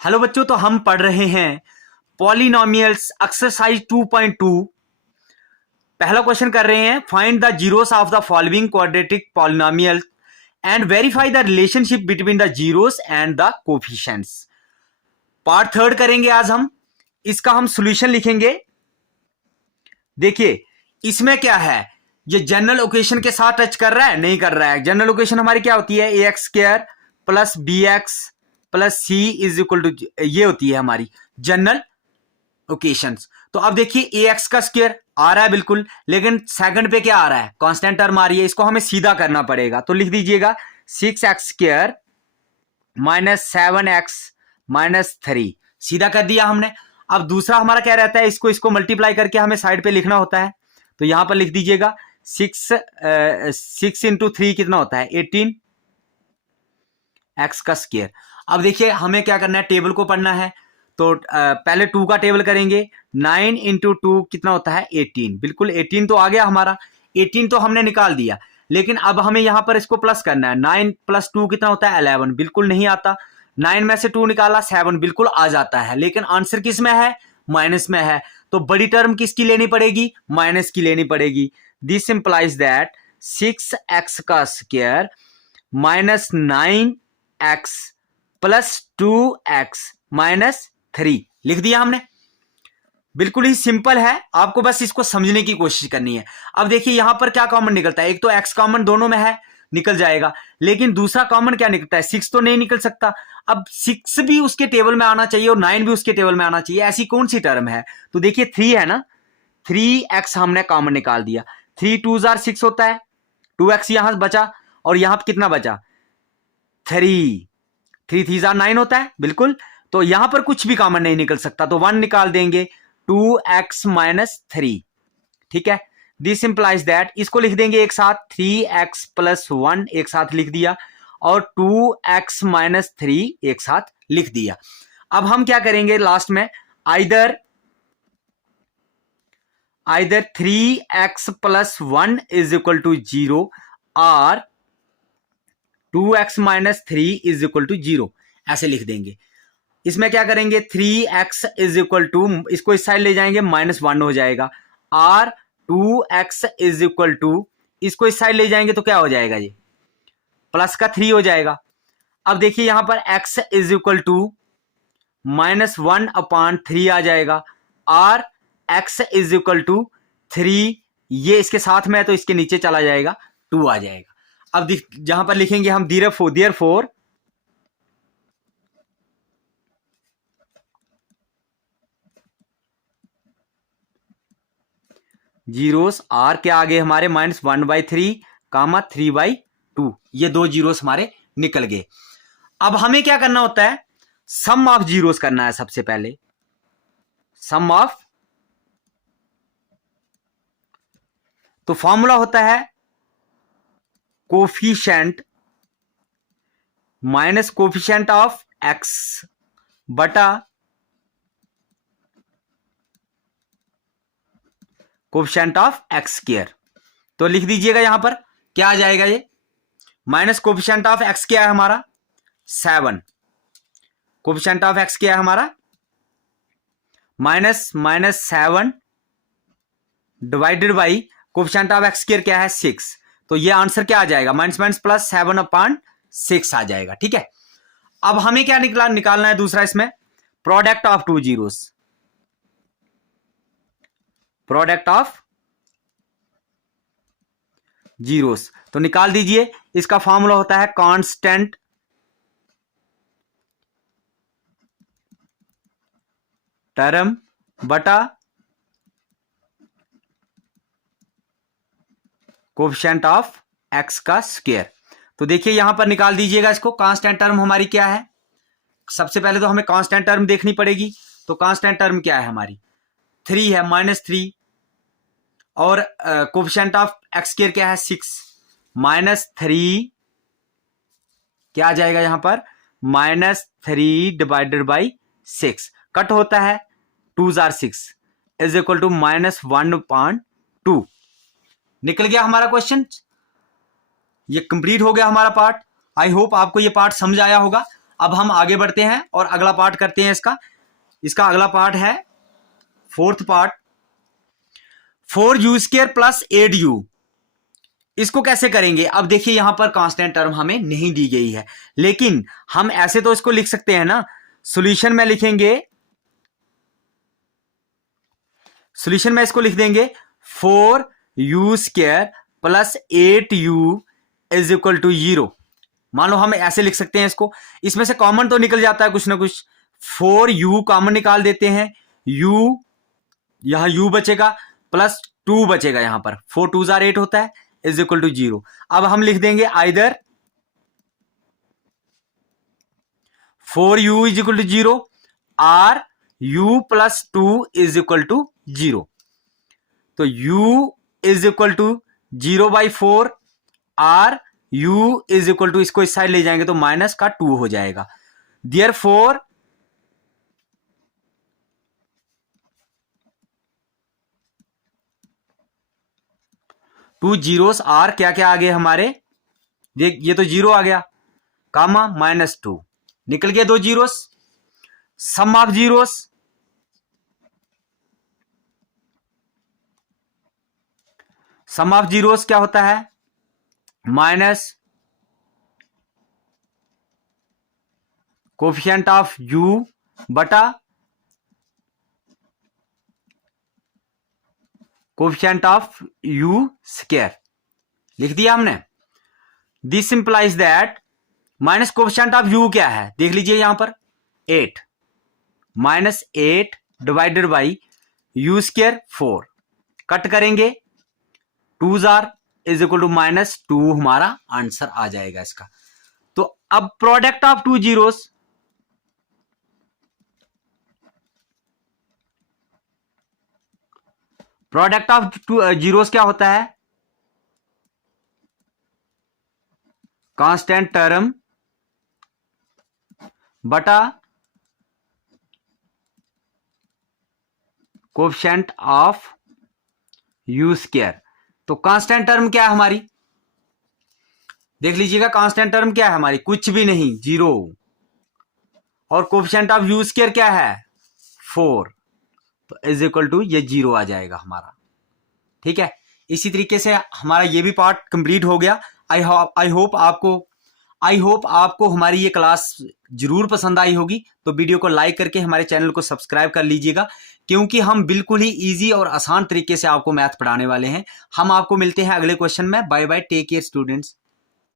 Hello बच्चों, तो हम पढ़ रहे हैं पॉलिनोमियल्स एक्सरसाइज 2.2। पहला क्वेश्चन कर रहे हैं, find the zeros of the following quadratic polynomial and verify the relationship between the zeros and the coefficients. Part third करेंगे आज हम। इसका हम सॉल्यूशन लिखेंगे। देखिए इसमें क्या है, ये जनरल इक्वेशन के साथ टच कर रहा है, नहीं कर रहा है। जनरल इक्वेशन हमारी क्या होती है, A X square plus B X plus C is equal to, ये होती है हमारी जनरल इक्वेशंस। तो अब देखिए ए एक्स का स्क्वायर आ रहा है बिल्कुल, लेकिन सेकंड पे क्या आ रहा है, कांस्टेंट टर्म आ रही है। इसको हमें सीधा करना पड़ेगा, तो लिख दीजिएगा 6x² माइनस 7x माइनस 3, सीधा कर दिया हमने। अब दूसरा हमारा क्या रहता है, इसको मल्टीप्लाई करके हमें साइड पे लिखना होता है। तो यहां पर लिख दीजिएगा 6 इंटू 3 कितना होता है 18 x का स्क्वायर। अब देखिए हमें क्या करना है, टेबल को पढ़ना है। तो पहले 2 का टेबल करेंगे। 9 इंटू 2 कितना होता है 18, बिल्कुल 18 तो आ गया हमारा। 18 तो हमने निकाल दिया, लेकिन अब हमें यहां पर इसको प्लस करना है। 9 प्लस 2 कितना होता है 11, बिल्कुल नहीं आता। 9 में से 2 निकाला 7, बिल्कुल आ जाता है, लेकिन आंसर किस में है, माइनस में है। तो बड़ी टर्म किसकी लेनी पड़ेगी, माइनस की लेनी पड़ेगी। दिस इंप्लाइज दैट 6x का square minus 9x plus 2x minus 3 लिख दिया हमने। बिल्कुल ही सिंपल है, आपको बस इसको समझने की कोशिश करनी है। अब देखिए यहां पर क्या कॉमन निकलता है, एक तो x कॉमन दोनों में है, निकल जाएगा, लेकिन दूसरा कॉमन क्या निकलता है, 6 तो नहीं निकल सकता। अब 6 भी उसके टेबल में आना चाहिए और 9 भी उसके टेबल में आना चाहिए, ऐसी कौन सी टर्म है। तो देखिए 3 है ना, 3x हमने कॉमन निकाल दिया। 3 2 6 होता है, 2x यहां बचा और यहां कितना बचा 3 3 9 होता है बिल्कुल। तो यहां पर कुछ भी कॉमन नहीं निकल सकता, तो 1 निकाल देंगे 2x माइनस 3, ठीक है। दिस इंप्लाइज दैट, इसको लिख देंगे एक साथ 3x प्लस 1 एक साथ लिख दिया और 2x माइनस 3 एक साथ लिख दिया। अब हम क्या करेंगे लास्ट में, either 3x plus 1 is equal to 0 और 2x minus 3 is equal to 0, ऐसे लिख देंगे। इसमें क्या करेंगे 3x इज इक्वल टू, इसको इस साइड ले जाएंगे -1 हो जाएगा, और 2x इज इक्वल टू, इसको इस साइड ले जाएंगे तो क्या हो जाएगा, ये प्लस का 3 हो जाएगा। अब देखिए यहां पर x इज इक्वल टू -1/3 आ जाएगा, और x इज इक्वल टू 3, ये इसके साथ में है तो इसके नीचे चला जाएगा, 2 आ जाएगा। अब जहां पर लिखेंगे हम देयरफॉर जीरोस आर के आगे हमारे -1/3 कामा 3/2, ये 2 जीरोस हमारे निकल गए। अब हमें क्या करना होता है, सम ऑफ जीरोस करना है सबसे पहले। सम ऑफ, तो फॉर्मूला होता है coefficient minus coefficient of x बटा कोफिशिएंट ऑफ x स्क्वायर। तो लिख दीजिएगा यहां पर क्या आ जाएगा, ये माइनस कोफिशिएंट ऑफ x क्या है हमारा 7, कोफिशिएंट ऑफ x क्या है हमारा -7 divided by coefficient of x square क्या है 6। तो ये आंसर क्या आ जाएगा, माइनस प्लस 7/6 आ जाएगा, ठीक है। अब हमें क्या निकालना है दूसरा, इसमें product of 2 zeros, product of zeros. तो निकाल दीजिए, इसका फॉर्मूला होता है कांस्टेंट टर्म बटा कोफिशिएंट ऑफ x का स्क्वायर। तो देखिए यहां पर निकाल दीजिएगा इसको, कांस्टेंट टर्म हमारी क्या है, सबसे पहले तो हमें कांस्टेंट टर्म देखनी पड़ेगी। तो कांस्टेंट टर्म क्या है हमारी 3 है, -3, और कोफिशिएंट ऑफ x स्क्वायर क्या है 6, -3 क्या आ जाएगा यहां पर -3 डिवाइडेड बाई 6, कट होता है 2 6 इज इक्वल टू -1/2। निकल गया हमारा क्वेश्चन, ये कंप्लीट हो गया हमारा पार्ट। आई होप आपको ये पार्ट समझ आया होगा। अब हम आगे बढ़ते हैं और अगला पार्ट करते हैं इसका अगला पार्ट है fourth part, 4u² plus 8u। इसको कैसे करेंगे? अब देखिए यहां पर कांस्टेंट टर्म हमें नहीं दी गई है, लेकिन हम ऐसे तो इसको लिख सकते हैं ना। सॉल्यूशन में लिखेंगे, सॉल्यूशन में इसको लिख देंगे 4u² plus 8u is equal to 0। मान लो हम ऐसे लिख सकते हैं इसको, इसमें से कॉमन तो निकल जाता है कुछ ना कुछ, 4u कॉमन निकाल देते हैं, u यहां u बचेगा प्लस 2 बचेगा, यहां पर 4 2 8 होता है, इज इक्वल टू 0। अब हम लिख देंगे either 4u is equal to 0 और u plus 2 is equal to 0। तो u इज इक्वल टू 0/4 और u इज इक्वल टू, इसको इस साइड ले जाएंगे तो माइनस का 2 हो जाएगा। देयरफॉर टू जीरोस आर क्या क्या आ गए हमारे, ये तो 0 आ गया, कामा -2 निकल गया 2 zeros. Sum of zeros, sum of zeros क्या होता है, माइनस कोफिशिएंट ऑफ u बटा कोफिशिएंट ऑफ u²। लिख दिया हमने। This implies that minus coefficient of u क्या है, देख लीजिए यहां पर 8 -8 डिवाइडेड बाई u² 4, कट करेंगे 2 जार इज इक्वल टू -2 हमारा आंसर आ जाएगा इसका। तो अब product of 2 zeros, product of 2 zeros क्या होता है, कांस्टेंट टर्म बटा कोफिशिएंट ऑफ u²। तो कांस्टेंट टर्म क्या है हमारी, देख लीजिएगा कांस्टेंट टर्म क्या है हमारी, कुछ भी नहीं 0, और कोफिशिएंट ऑफ u² क्या है 4, तो इज इक्वल टू ये 0 आ जाएगा हमारा। ठीक है, इसी तरीके से हमारा ये भी पार्ट कंप्लीट हो गया। आई होप आपको हमारी ये क्लास जरूर पसंद आई होगी। तो वीडियो को लाइक करके हमारे चैनल को सब्सक्राइब कर लीजिएगा, क्योंकि हम बिल्कुल ही इजी और आसान तरीके से आपको मैथ पढ़ाने वाले हैं। हम आपको मिलते हैं अगले क्वेश्चन में। Bye bye, take care students.